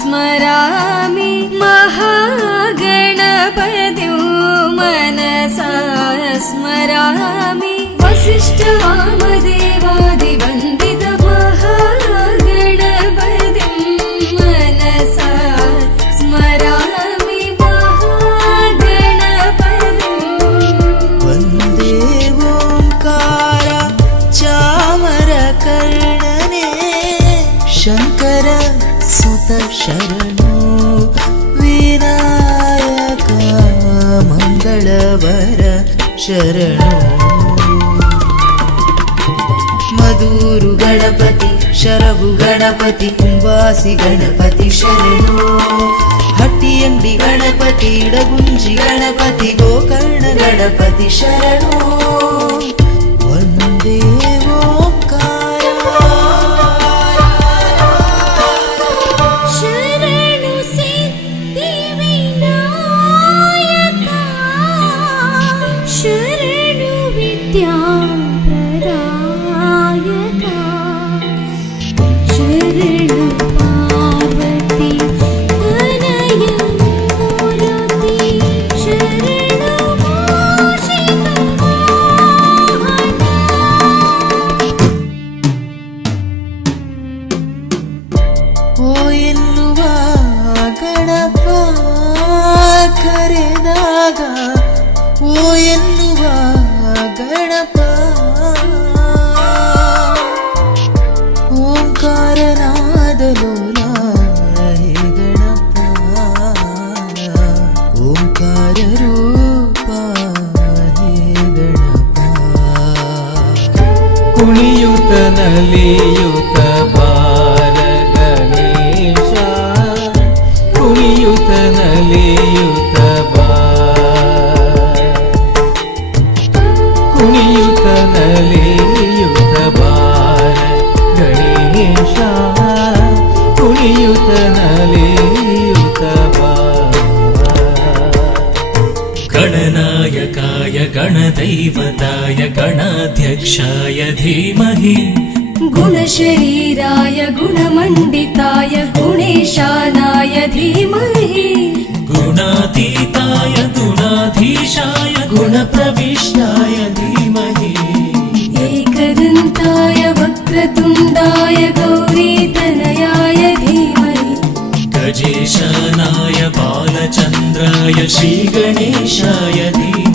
स्मरामि महागणपतिं मनसा स्मरामि वसिष्ठवामदेवादिवन्दित महागणपतिं मनसा स्मरामि महागणपतिं वन्दे ओंकार चामरकर्णने शङ्कर सुत शरणो विनायक मंगलवर शरणो मधुरु गणपति शरभु गणपति कुंभासी गणपति शरणो हट्टियंगಡಿ गणपति इडगुंजि गणपति गोकर्ण गणपति शरणो वंदे ಓ ಎನ್ನುವ ಗಣಪ ಓಂಕಾರನಾದ ಲೋಲ ಹೇ ಗಣಪ ಓಂಕಾರ ರೂಪ ಹೇ ಗಣಪ ಕುಣಿಯುತ ನಲಿಯುತ ಬಾರ ಗಣೇಶ ಕುಣಿಯುತ ನಲಿಯುತ ಕುಣಿಯುತ ನಲಿಯುತ ಬಾರ ಗಣೇಶ ಕುಣಿಯುತ ನಲಿಯುತ ಬಾರ गणनायकाय गणदैवताय गणाध्यक्षाय धीमहि गुणशरीराय गुणमण्डिताय गुणेशानाय धीमहि गुणातीताय गुणाधीशाय गुणप्रविष्टाय धीमहि एकदन्ताय वक्रतुण्डाय गौरीतनयाय धीमहि गजेशानाय बालचन्द्राय श्रीगणेशाय धीमहि